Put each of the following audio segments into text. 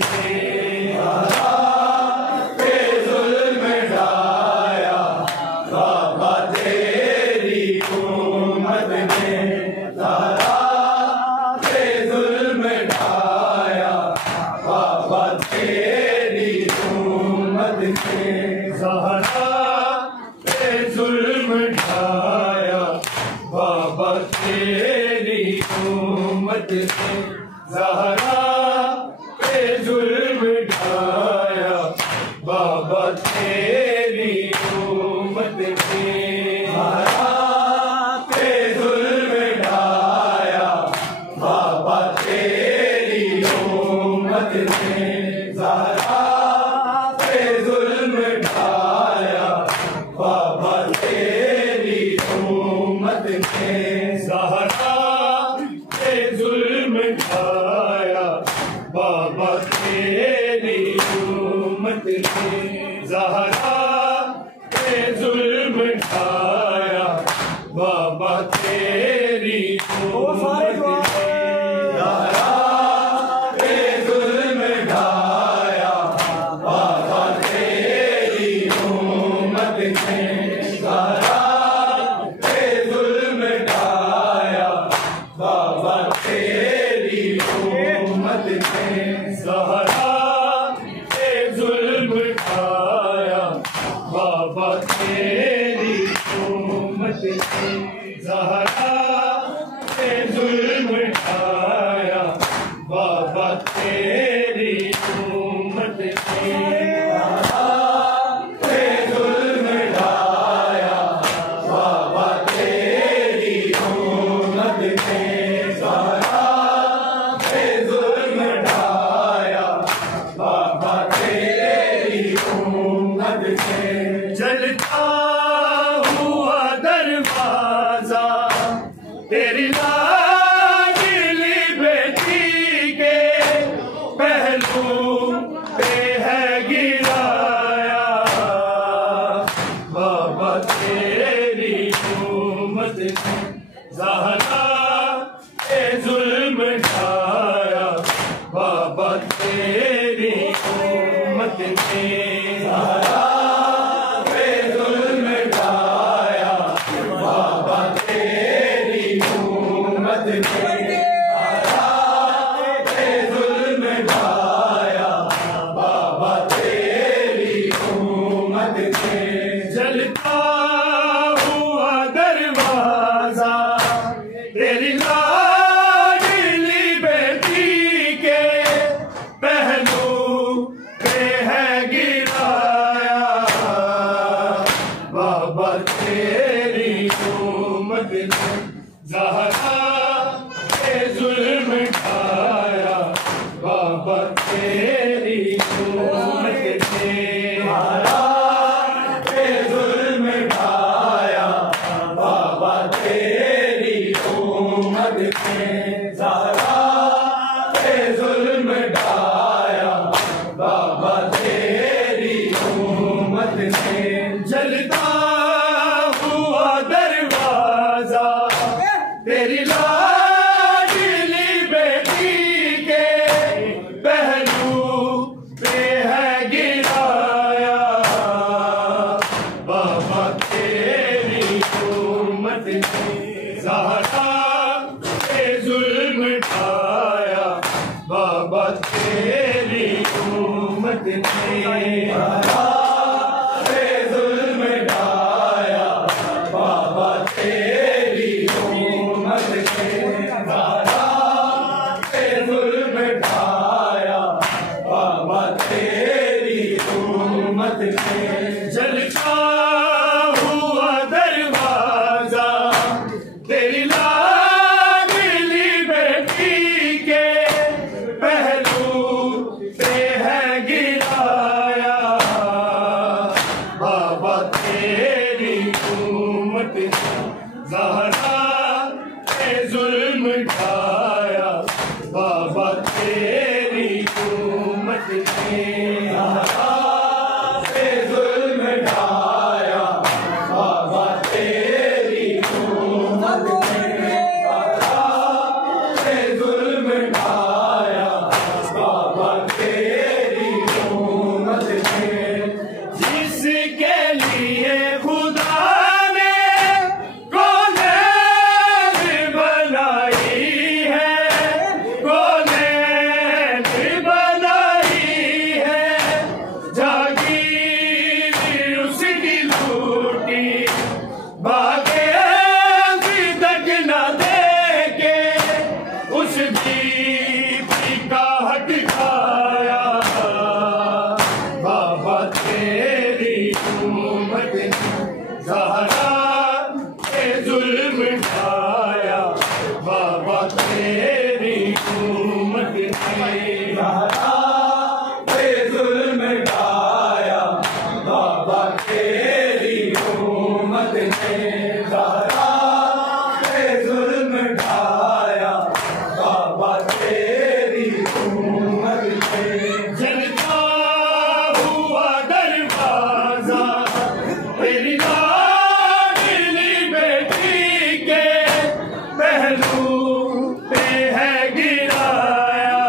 ने पे जुल्म ढाया, बाबा तेरी उम्मत ने ज़हरा पे जुल्म ढाया, बाबा तेरी उम्मत ने ज़हरा पे जुल्म ढाया, बाबा तेरी उम्मत ने ज़हरा पे जुल्म ढाया, बाबा तेरी उम्मत ने ज़हरा पे जुल्म ढाया, बाबा तेरी उम्मत ने ज़हरा पे जुल्म ढाया, बाबा तेरी उम्मत ने ज़हरा पे जुल्म ढाया, बाबा तेरी उम्मत ने ज़हरा पे जुल्म ढाया, बाबा तेरी उम्मत ने ज़हरा पे जुल्म ढाया, बाबा तेरी उम्मत ने ज़हरा पे जुल्म ढाया, बाबा तेरी उम्मत ने ज़हरा पे जुल्म ढाया, बाबा तेरी उम्मत ने ज़हरा पे जुल्म ढाया, बाबा तेरी उम्मत ने ज़हरा पे जुल्म ढाया, बाबा तेरी उम्मत ने ज़हरा पे जुल्म ढाया, बाबा तेरी उम्मत ने जलता हुआ दरवाजा तेरी लाडली बेटी के पहलू पे है गिराया, बाबा तेरी उम्मत ने ज़हरा पे जुल्म ढाया, बाबा तेरी उम्मत ने ज़हरा पे जुल्म ढाया, बाबा तेरी उम्मत ने ज़हरा पे जुल्म ढाया, बाबा तेरी उम्मत ने जलता हुआ दरवाजा तेरी लाडली बेटी के पहलू पे है गिराया, बाबा तेरी उम्मत ने ज़हरा पे जुल्म ढाया, बाबा तेरी उम्मत ने ज़हरा पे जुल्म ढाया, बाबा तेरी उम्मत ने ज़हरा पे जुल्म ढाया, बाबा तेरी उम्मत ने जलता हुआ दरवाजा तेरी लाडली बेटी के पहलू पे है गिराया, बाबा तेरी उम्मत ने ज़हरा पे जुल्म ढाया, बाबा तेरी उम्मत ने ज़हरा पे जुल्म ढाया, बाबा तेरी उम्मत ने ज़हरा पे जुल्म ढाया, बाबा तेरी उम्मत ने जलता हुआ दरवाजा तेरी लाडली बेटी के पहलू पे है गिराया, बाबा तेरी उम्मत ने ज़हरा पे जुल्म ढाया, बाबा तेरी उम्मत ने ज़हरा पे जुल्म ढाया, बाबा तेरी उम्मत ने ज़हरा पे जुल्म ढाया, बाबा तेरी ज़हरा पे जुल्म ढाया बाबा तेरी उम्मत ने ज़हरा पे जुल्म ढाया बाबा तेरी उम्मत ने जलता हुआ दरवाजा तेरी लाडली बेटी के पहलू पे है गिराया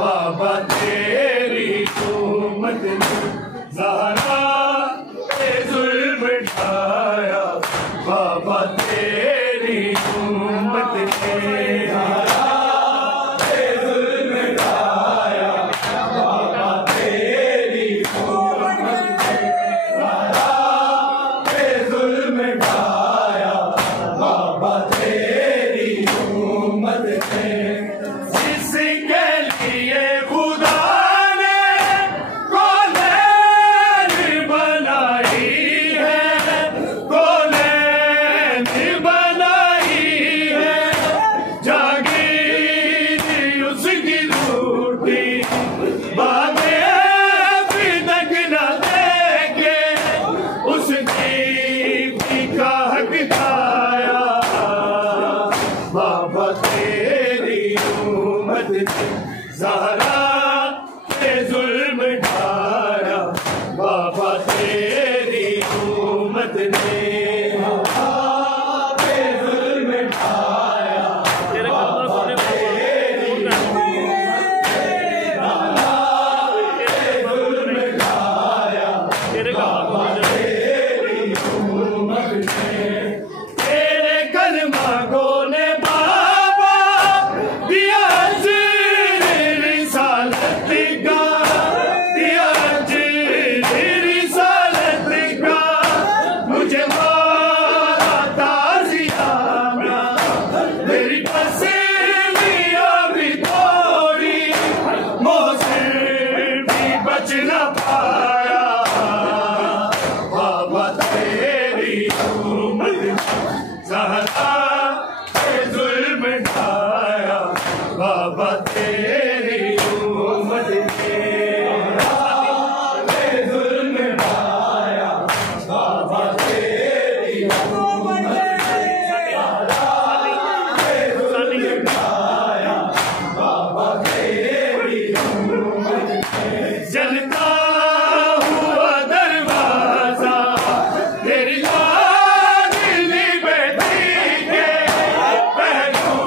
बाबा तेरी उम्मत ने ज़हरा पे जुल्म ढाया बाबा तेरी उम्मत ने ज़हरा पे जुल्म ढाया बाबा तेरी उम्मत ने ज़हरा पे जुल्म ढाया बाबा तेरी उम्मत ने जिसके लिए खुदा ने कौनैन बनाई है कौनैन बनाई है जागीर उसकी रूठी बातें अभी तक न देखे उसकी भी का हक खाया बाबा तेरी उम्मत ने ज़हरा पे जुल्म ढाया बाबा तेरी उम्मत ने ज़हरा पे जुल्म ढाया बाबा तेरी उम्मत ने ज़हरा पे जुल्म ढाया बाबा तेरी उम्मत ने तेरे कलमा को ने बाबा दिया रिसालत का दिया रिसालत का मुझे मारा ताज़ियाना मेरी तस्वीर भी थोड़ी मोहसिन भी बच न पाया बाबा तेरी उम्मत ने ज़हरा पे जुल्म ढाया बाबा तेरी उम्मत ने ज़हरा पे जुल्म ढाया बाबा तेरी उम्मत ने ज़हरा पे जुल्म ढाया बाबा तेरी उम्मत ने जलता हुआ दरवाजा तेरी लाडली बेटी के पहलू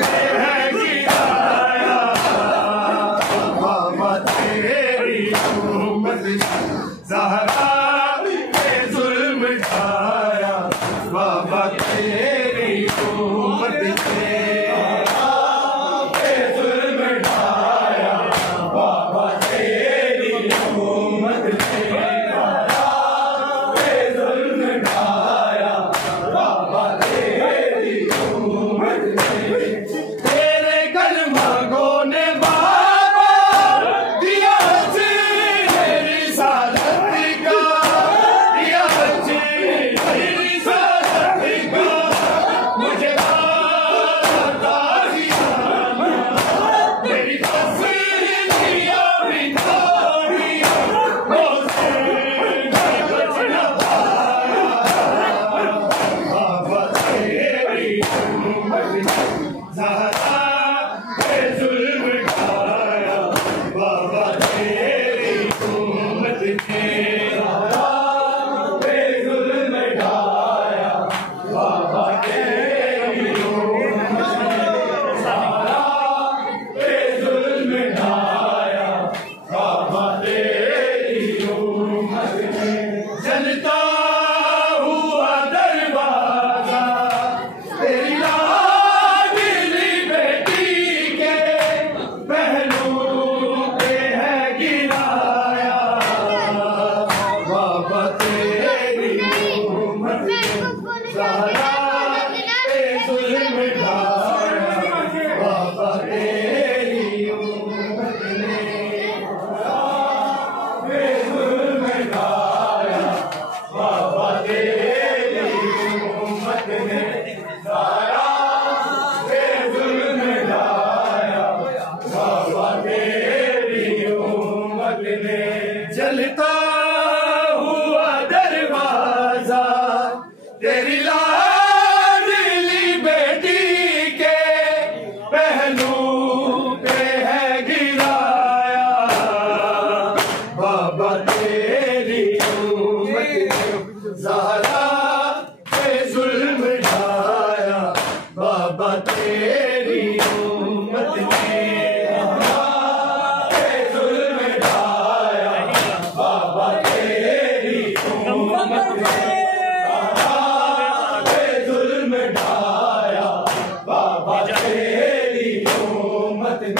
पे है गिराया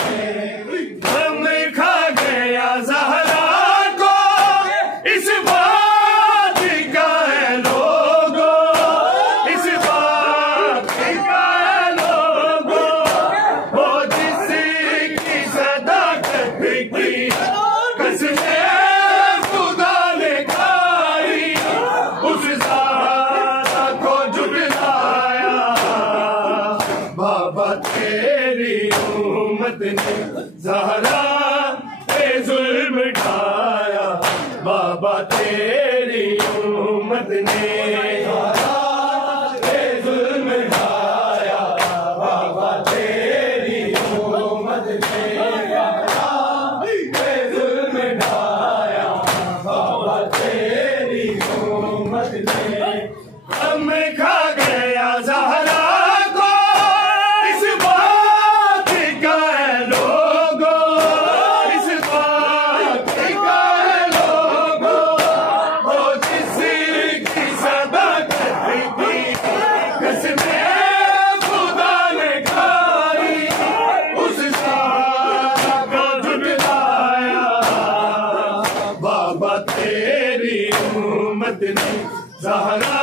हम खा गया ज़हरा को इस बात का है लोगो, इस बात का है लोगो, वो जिसकी सदाकत की कसमें खुदा ने खाई, उस ज़हरा को झुठलाया। बाबा तेरी उम्मत ने ज़हरा पे जुल्म ढाया, बाबा तेरी उम्मत ने ज़हरा पे जुल्म ढाया, बाबा तेरी उम्मत ने ज़हरा पे जुल्म ढाया, बाबा तेरी उम्मत ने। हम खा गया ज़हरा को इस बात का है लोगो, इस बात का है लोगो, वो जिसकी सदाकत की कसमें खुदा ने खाई, उस ज़हरा को झुठलाया। बाबा तेरी उम्मत ने ज़हरा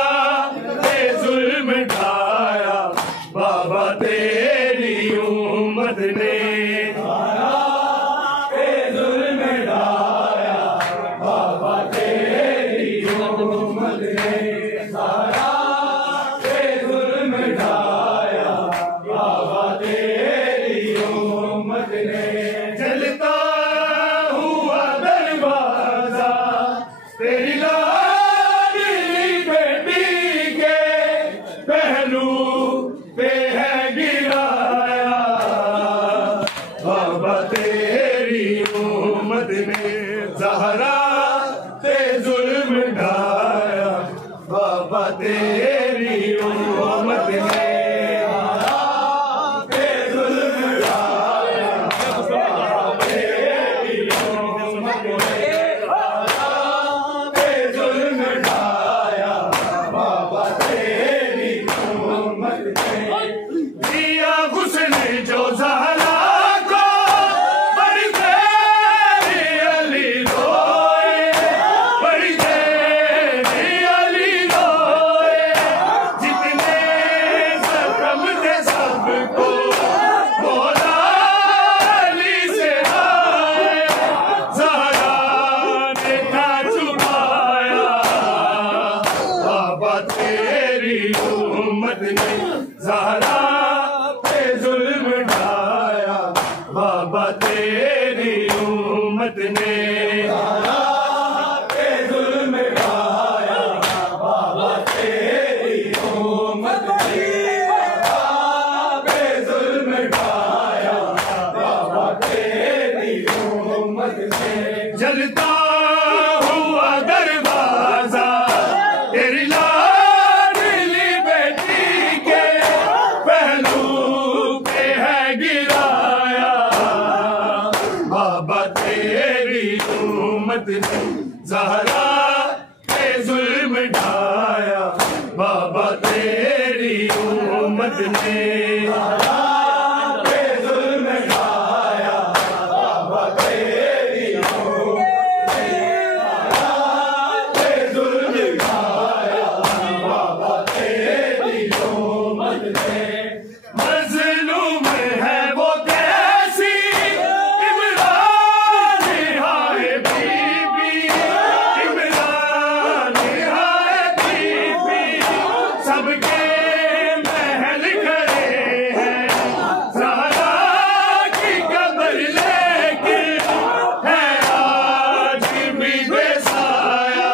पे जुल्म ढाया, बाबा तेरी उम्मत ने ज़हरा पे जुल्म ढाया, बाबा तेरी उम्मत ने ज़हरा पे जुल्म ढाया, बाबा तेरी उम्मत ने। जलता हुआ दरवाजा तेरी लाडली बेटी के पहलू पे है गिराया, बाबा तेरी उम्मत ने ज़हरा पे जुल्म ढाया, बाबा तेरी उम्मत ने ज़हरा पे जुल्म ढाया, बाबा तेरी उम्मत ने ज़हरा पे जुल्म ढाया, बाबा तेरी उम्मत ने। दिया हुस्न जो ज़हरा को बड़ी तेरी अली रोए, बड़ी तेरी अली रोए, जितने ज़ख्म थे सबको मौला अली से आए, ज़हरा ने था छुपाया। बाबा तेरी उम्मत ने ज़हरा पे जुल्म ढाया, बाबा तेरी उम्मत ने ज़हरा पे जुल्म ढाया, बाबा तेरी उम्मत ने ज़हरा पे जुल्म ढाया, बाबा तेरी उम्मत ने। जलता हुआ दरवाजा तेरी लाडली बेटी के पहलू पे है गिराया, बाबा तेरी उम्मत ने ज़हरा पे जुल्म ढाया, बाबा तेरी उम्मत ने ज़हरा पे जुल्म ढाया, बाबा तेरी उम्मत ने ज़हरा पे जुल्म ढाया, बाबा तेरी उम्मत ने। मज़लूम है वो कैसी इमरान हाय बीबी, इमरान हाय बीबी, सबके महल खड़े हैं, ज़हरा की कब्र लेकिन है आज भी बेसाया।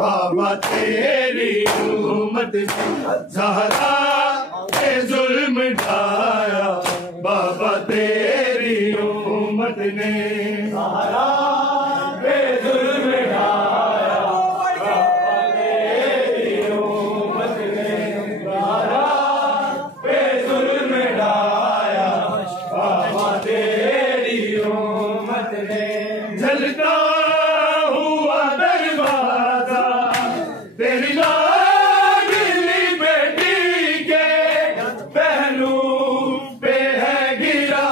बाबा तेरी उम्मत ने ज़हरा पे जुल्म ढाया, बाबा तेरी उम्मत ने ज़हरा पे जुल्म ढाया, बाबा तेरी उम्मत ने ज़हरा पे जुल्म ढाया, बाबा तेरी उम्मत ने। जलता हुआ दरवाजा तेरी लाडली बेटी के पहलू पे है गिरा,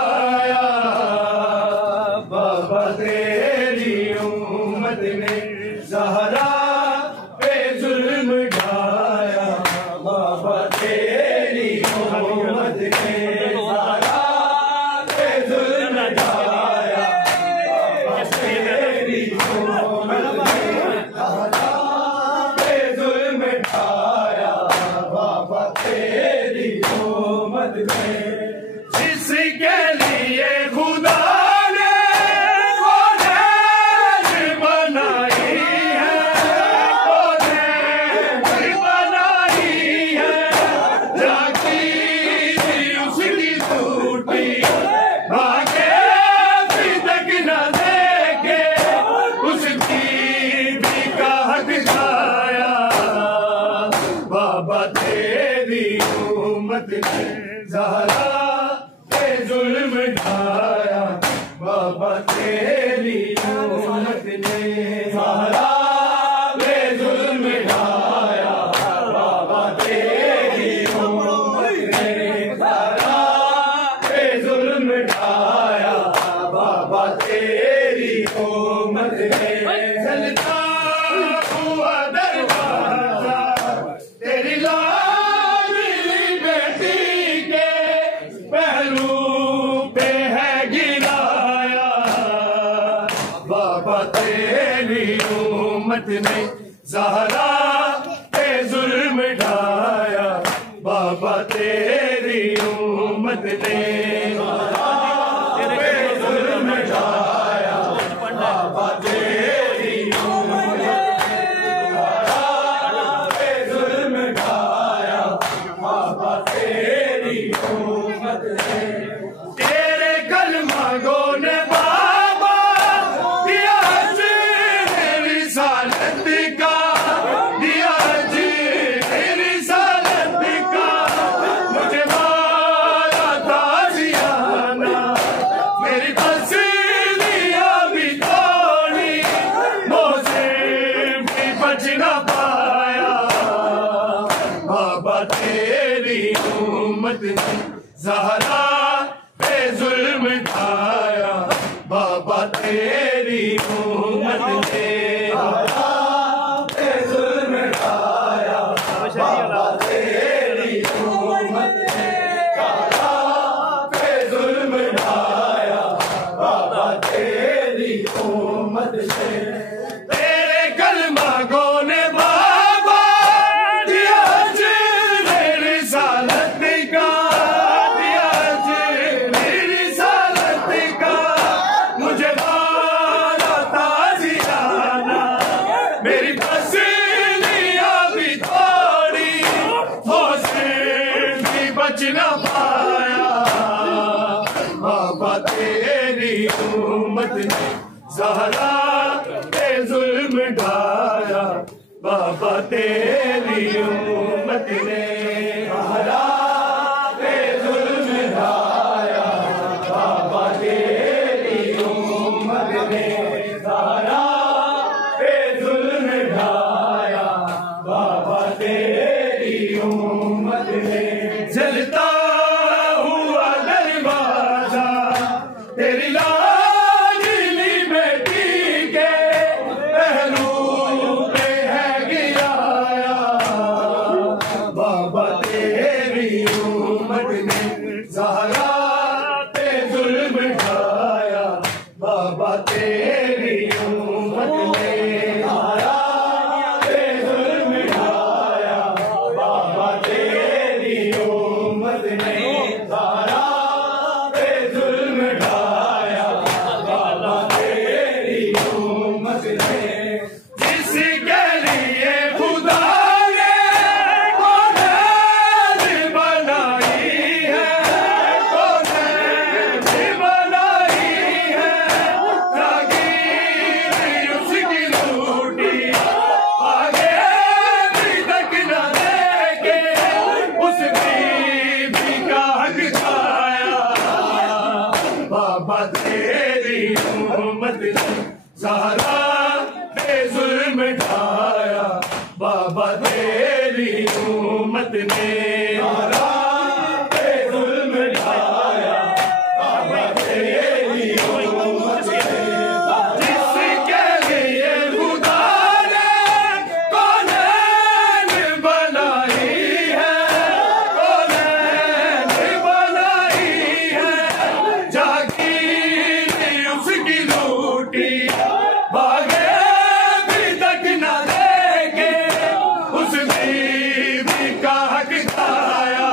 ढाया बाबा तेरी उम्मत ने। सहरा में जुल्म ढाया बाबा तेरी उम्मत ने। सहरा में जुल्म ढाया बाबा तेरी उम्मत ने। चलता हुआ दरवाजा तेरी लाडली बेटी के पहलू पे है गिराया बाबा तेरी उम्मत ने। ज़हरा पे जुल्म ढाया बाबा तेरी उम्मत ने। तेरे कलमा गो ने बाबा दिया रिसालत का, दिया रिसालत का मुझे वाला ताज़ियाना। मेरी तस्वीरिया भी तोड़ी मुझसे भी बच न पाया बाबा तेरी उम्मत ने। ज़हरा पे जुल्म ढाया बाबा तेरी उम्मत ने। ज़हरा पे जुल्म ढाया बाबा तेरी उम्मत ने। ज़हरा पे जुल्म ढाया बाबा तेरी उम्मत ने। तेरे कलमा गो ने बाबा दिया रिसालत का, मुझे वाला ताज़ियाना। मेरी तस्वीरिया भी थोड़ी मुझसे भी बच न पाया बाबा तेरी उम्मत ने। ज़हरा पे जुल्म ढाया बाबा तेरी उम्मत ने। ज़हरा पे जुल्म ढाया बाबा तेरी उम्मत ने। ज़हरा पे जुल्म ढाया बाबा तेरी उम्मत ने। जलता हुआ दरवाजा तेरी लाडली बेटी के पहलू पे है गिराया बाबा तेरी उम्मत ने। ज़हरा पे जुल्म ढाया बाबा तेरी उम्मत ने। ज़हरा पे जुल्म ढाया बाबा तेरी उम्मत ने। ज़हरा पे जुल्म ढाया बाबा तेरी उम्मत ने। जिसके लिए खुदा ने कौनैन बनाई है, कौनैन बनाई है, जागीर उसकी लूटी आगे भी तक न देखे उस बीबी का हक खाया बाबा तेरी उम्मत ने। ज़हरा पे जुल्म ढाया बाबा तेरी उम्मत ने। ज़हरा पे जुल्म ढाया बाबा तेरी उम्मत ने। जिसके लिए खुदा ने कौनैन बनाई है, कौनैन बनाई है, जागीर उसकी लूटी भागे भी तक न देखे उस बीबी का हक खाया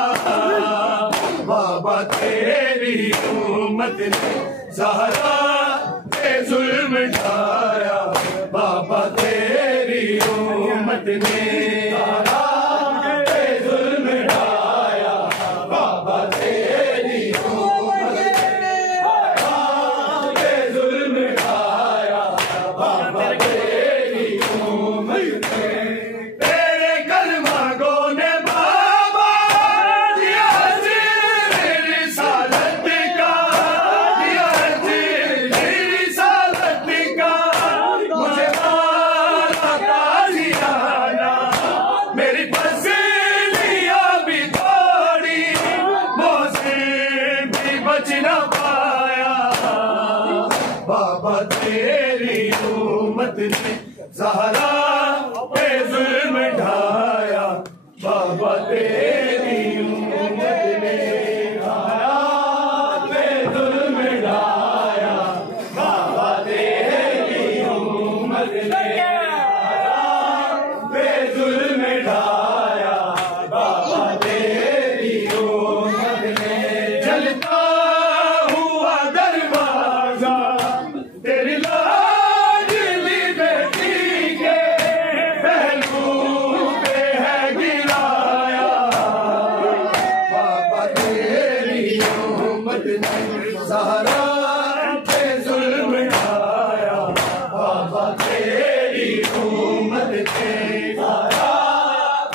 बाबा तेरी उम्मत ने। ज़हरा पे जुल्म ढाया बाबा तेरी उम्मत ने। ज़हरा पे जुल्म ढाया बाबा तेरी उम्मत ने। ज़हरा पे जुल्म ढाया बाबा तेरी उम्मत ने। तेरे कलमा गो ने बाबा दिया रिसालत का, बाबा तेरी उम्मत ने ज़हरा पे जुल्म ढाया, बाबा तेरी उम्मत ने ज़हरा पे जुल्म ढाया, बाबा तेरी उम्मत ने ज़हरा पे जुल्म ढाया, बाबा तेरी उम्मत ने जलता हुआ दरवाजा तेरी लाडली बेटी के पहलू पे है गिराया, बाबा तेरी उम्मत ने ज़हरा पे जुल्म ढाया, बाबा तेरी उम्मत ने ज़हरा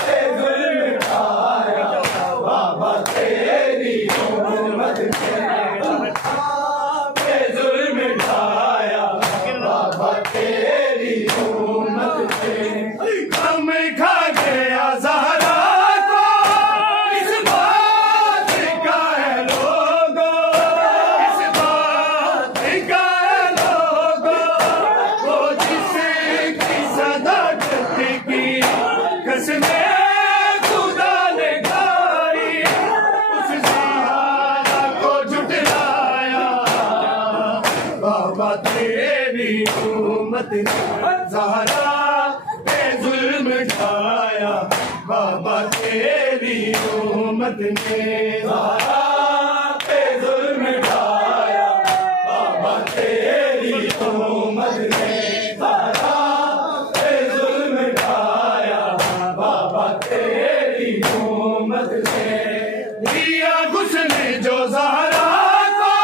पे जुल्म ढाया, बाबा तेरी उम्मत ने पे जुल्म ढाया, बाबा तेरी उम्मत ने हम खा गया ज़हरा को इस बात का है लोगों, इस बात का है लोगों, वो जिसकी सदाकत की कसमें खुदा ने खाई, उस ज़हरा को झुठलाया, बाबा तेरी उम्मत ने ज़हरा पे जुल्म ढाया, बाबा तेरी उम्मत ने ज़हरा पे जुल्म ढाया, बाबा तेरी उम्मत ने ज़हरा पे जुल्म ढाया, बाबा तेरी उम्मत ने दिया घुसने जो ज़हरा को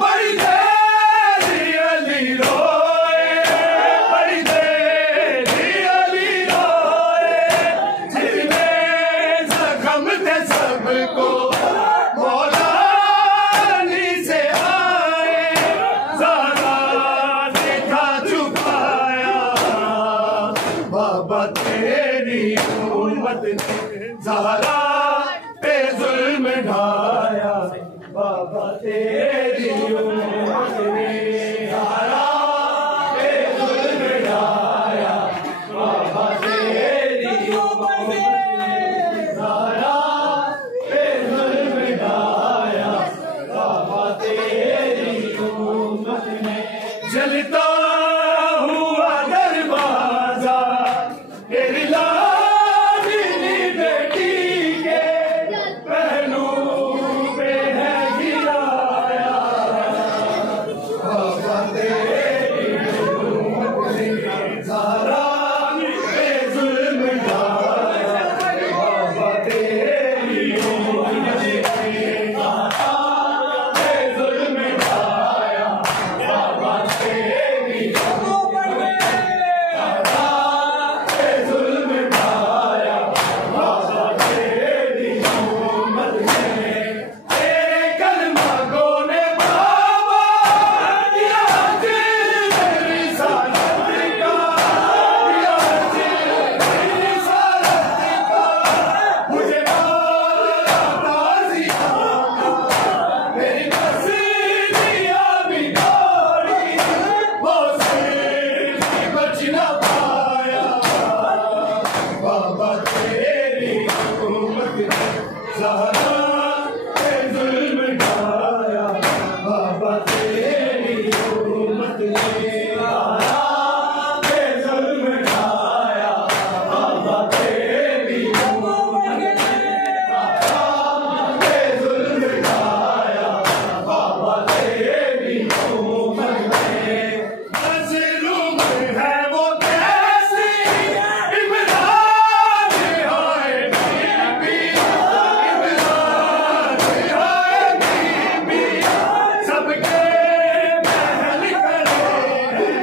बड़ी देर अली रोए, बड़ी देर अली रोए, जितने जख्म थे सबको मौला अली से आए, ज़हरा ने था छुपाया, बाबा तेरी उम्मत ने ज़हरा पे जुल्म ढाया, बाबा तेरी उम्मत ने ज़हरा पे जुल्म ढाया, बाबा तेरी उम्मत ने ज़हरा पे जुल्म ढाया, बाबा तेरी उम्मत ने जलता हुआ दरवाजा तेरी लाडली बेटी के पहलू पे है गिराया, बाबा तेरी उम्मत ने ज़हरा पे जुल्म ढाया, बाबा तेरी उम्मत ने ज़हरा पे जुल्म ढाया, बाबा तेरी उम्मत ने ज़हरा पे जुल्म ढाया, बाबा तेरी उम्मत ने तेरे कलमा को ने बाबा दिया दिल रिसालत का, दिया दिल रिसालत का, मुझे मारा ताज़िया मेरी मसीहा बिगाड़ी, वो सिर बच न पाया, बाबा तेरी उम्मत ने ज़हरा पे जुल्म ढाया, बाबा तेरी उम्मत ने ज़हरा पे जुल्म ढाया, बाबा तेरी उम्मत ने ज़हरा पे जुल्म ढाया, बाबा तेरी उम्मत ने मज़लूम है वो कैसी इमरान हाय बीबी, इमरान हाय बीबी, सबके महल खड़े हैं,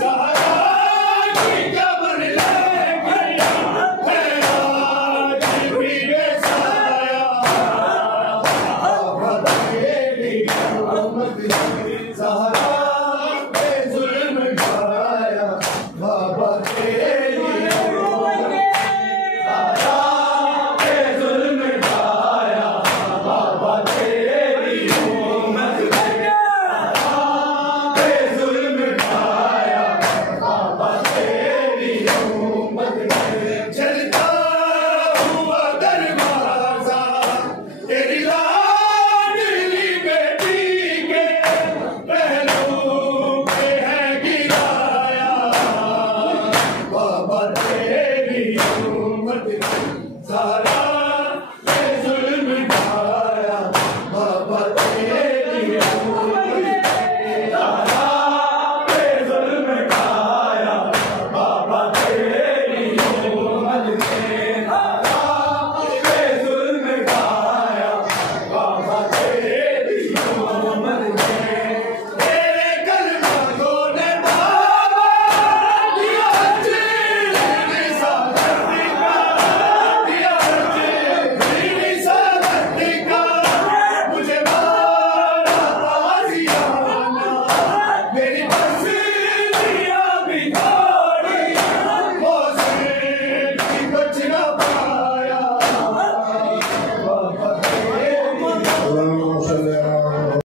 ज़हरा की कब्र लेके है आज भी बेसाया, बाबा तेरी उम्मत ने ज़हरा